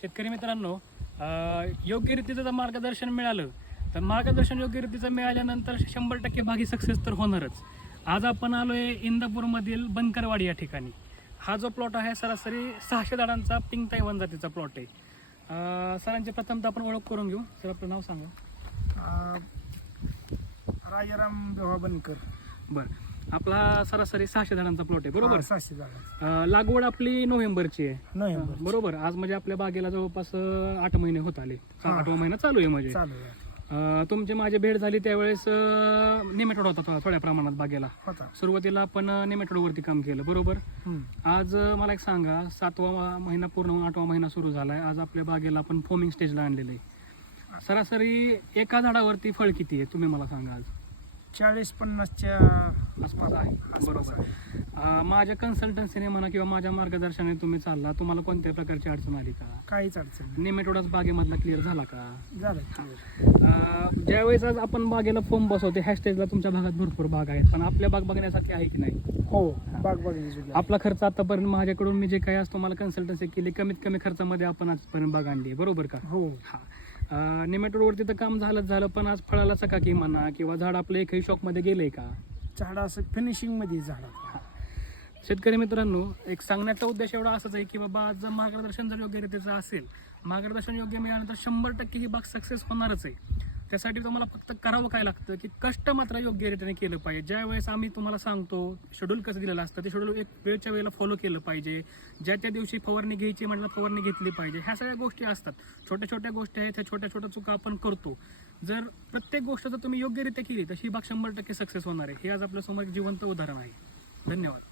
शेतकरी मित्रांनो, योग्य रीतीचं जर मार्गदर्शन मिळालं तर मार्गदर्शन योग्य रीतीचं मिळाल्यानंतर 100% बागी सक्सेस तर होणारच. आज आपण आलोय इंदापूरमधील बनकरवाडी या ठिकाणी. हा जो प्लॉट आहे सरासरी 600 झाडांचा पिंक ताईवान जातीचा प्लॉट आहे. सरांची प्रथमतः आपण ओळख करून घेऊ. सर आपलं नाव सांगा. राजाराम बेवा बनकर. बरं, आपला सरासरी 600 झाडांचा प्लॉट आहे बरोबर. 600 झाडांचा. लागवड आपली नोव्हेंबरची आहे. नोव्हेंबर बरोबर. आज म्हणजे आपल्या बागेला जवळपास 8 महिने होत आले. 8वा महिना चालू आहे म्हणजे. चालू आहे. तुमची माझी भेट झाली त्यावेळेस नेमॅटोड होता थोड्या प्रमाणात बागेला. होता. सुरुवातीला आपण नेमॅटोडवरती काम केलं बरोबर. आज मला एक सांगा, 7वा महिना पूर्ण होऊन 8वा महिना सुरू झालाय. आज आपल्या बागेला आपण फोमिंग स्टेजला आणलेलं आहे. सरासरी एका झाडावरती फळ किती आहे तुम्ही मला सांगा. आज 40-50च्या आसपास आहे बरोबर. माझ्या कन्सल्टन्सीने म्हणा किंवा माझ्या मार्गदर्शनाने तुम्ही चालला, तुम्हाला कोणत्या प्रकारची अडचण आली का? काहीच अडचण नाही. नेमॅटोडाच बागेमधला क्लिअर झाला का? झालं. ज्यावेळेस आज आपण बागेला फोम बसवते ह्या स्टेजला तुमच्या भागात भरपूर बाग आहेत, पण आपल्या बाग बघण्यासारखी आहे की नाही? हो, बाग बघण्याची. आपला खर्च आतापर्यंत माझ्याकडून मी जे काही आज तुम्हाला कन्सल्टन्सी केली, कमीत कमी खर्चामध्ये आपण आजपर्यंत बाग आणली बरोबर का? हो. हा. नेमॅटोडवरती तर काम झालं, पण आज फळाला चकाकी म्हणा किंवा झाड आपलं एकही शॉकमध्ये गेलंय का? झाड असं फिनिशिंग मध्ये झाड. शेतकरी मित्रांनो, एक सांगण्याचा उद्देश एवढा असाच आहे की बाबा आज जर मार्गदर्शन जर योग्य रीतीचं असेल, मार्गदर्शन योग्य मिळालं तर 100% ही बाग सक्सेस होणारच आहे. त्यासाठी तुम्हाला फक्त करावं काय लागतं की कष्ट मात्र योग्य रीतीने केलं पाहिजे. ज्या वेळेस आम्ही तुम्हाला सांगतो शेड्यूल कसं दिलेलं असतं ते शेड्यूल एक वेळच्या वेळेला फॉलो केलं पाहिजे. ज्या त्या दिवशी फवारणी घ्यायची म्हटलं फवारणी घेतली पाहिजे. ह्या सगळ्या गोष्टी असतात. छोट्या छोट्या गोष्टी आहेत, ह्या छोट्या छोट्या चुका आपण करतो. जर प्रत्येक गोष्ट जर तुम्ही योग्यरित्या केली तर ही बाग 100% सक्सेस होणार आहे. हे आज आपल्यासमोर एक जिवंत उदाहरण आहे. धन्यवाद.